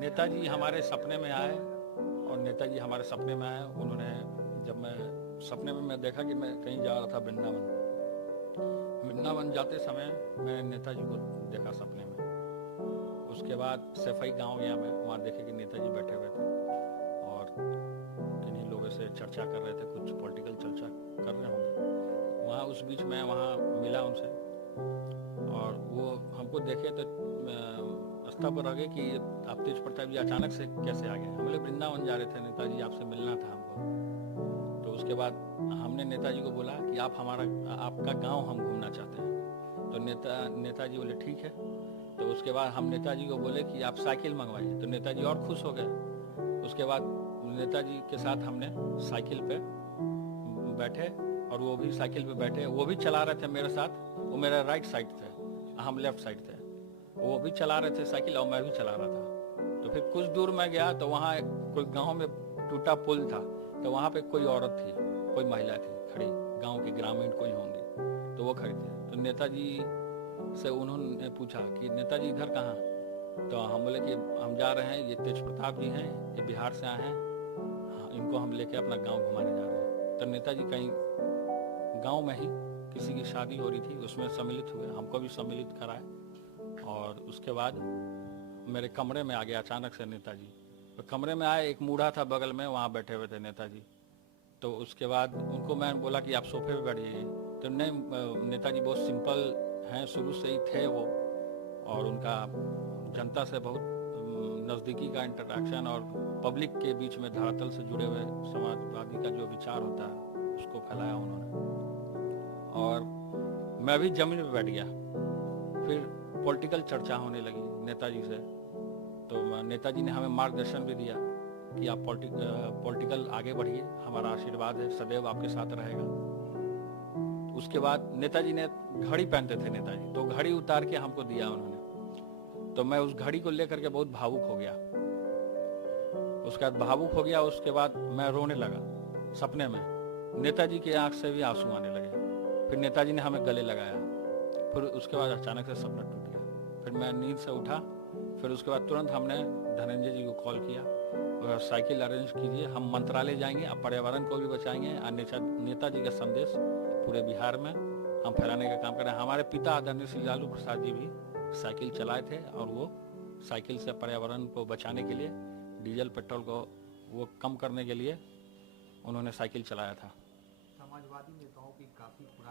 नेताजी हमारे सपने में आए और नेताजी हमारे सपने में आए। उन्होंने जब मैं सपने में मैं देखा कि मैं कहीं जा रहा था वृंदावन। वृंदावन जाते समय मैंने नेताजी को देखा सपने में। उसके बाद सफाई गांव गया मैं, वहाँ देखे कि नेताजी बैठे हुए थे और किन्हीं लोगों से चर्चा कर रहे थे, कुछ पॉलिटिकल चर्चा कर रहे होंगे। वहाँ उस बीच मैं वहाँ मिला उनसे और वो हमको देखे तो रास्ता पर रह गए कि आप तेज प्रताप जी अचानक से कैसे आ गए। हम लोग वृंदावन जा रहे थे, नेताजी आपसे मिलना था हमको। तो उसके बाद हमने नेताजी को बोला कि आपका गांव हम घूमना चाहते हैं। तो नेताजी बोले ठीक है। तो उसके बाद हम नेताजी को बोले कि आप साइकिल मंगवाइए, तो नेताजी और खुश हो गए। उसके बाद नेताजी के साथ हमने साइकिल पे बैठे और वो भी साइकिल पे बैठे। वो भी चला रहे थे मेरे साथ, वो मेरा राइट साइड थे, हम लेफ्ट साइड थे। वो भी चला रहे थे साइकिल और मैं भी चला रहा था। तो फिर कुछ दूर मैं गया तो वहाँ कोई गांव में टूटा पुल था, तो वहाँ पे कोई औरत थी, कोई महिला थी खड़ी, गांव की ग्रामीण कोई होंगी, तो वो खड़ी थी। तो नेताजी से उन्होंने पूछा कि नेताजी इधर कहाँ। तो हम बोले कि हम जा रहे हैं, ये तेज प्रताप जी हैं, ये बिहार से आए हैं, इनको हम लेके अपना गाँव घुमाने जा रहे हैं। तो नेताजी कहीं गाँव में ही किसी की शादी हो रही थी, उसमें सम्मिलित हुए, हमको भी सम्मिलित कराए। और उसके बाद मेरे कमरे में आ गया अचानक से नेताजी। तो कमरे में आए, एक बूढ़ा था बगल में, वहाँ बैठे हुए थे नेताजी। तो उसके बाद उनको मैं बोला कि आप सोफे पे बैठ जाइए। तो नहीं, नेताजी बहुत सिंपल हैं, शुरू से ही थे वो, और उनका जनता से बहुत नज़दीकी का इंटरेक्शन और पब्लिक के बीच में धरातल से जुड़े हुए समाजवादी का जो विचार होता है उसको फैलाया उन्होंने। और मैं भी जमीन पे बैठ गया। फिर पॉलिटिकल चर्चा होने लगी नेताजी से। तो नेताजी ने हमें मार्गदर्शन भी दिया कि आप पॉलिटिकल आगे बढ़िए, हमारा आशीर्वाद है, सदैव आपके साथ रहेगा। उसके बाद नेताजी ने घड़ी पहनते थे नेताजी, तो घड़ी उतार के हमको दिया उन्होंने। तो मैं उस घड़ी को लेकर के बहुत भावुक हो गया। उसके बाद भावुक हो गया, उसके बाद मैं रोने लगा सपने में। नेताजी की आंख से भी आंसू आने लगे। फिर नेताजी ने हमें गले लगाया। फिर उसके बाद अचानक से सपना टूट गया। फिर मैं नींद से उठा। फिर उसके बाद तुरंत हमने धनंजय जी को कॉल किया और साइकिल अरेंज कीजिए, हम मंत्रालय जाएंगे, अब पर्यावरण को भी बचाएंगे और नेताजी का संदेश पूरे बिहार में हम फैलाने का काम करें। हमारे पिता आदरणीय श्री लालू प्रसाद जी भी साइकिल चलाए थे और वो साइकिल से पर्यावरण को बचाने के लिए, डीजल पेट्रोल को वो कम करने के लिए उन्होंने साइकिल चलाया था। समाजवादी नेताओं की काफ़ी पुरानी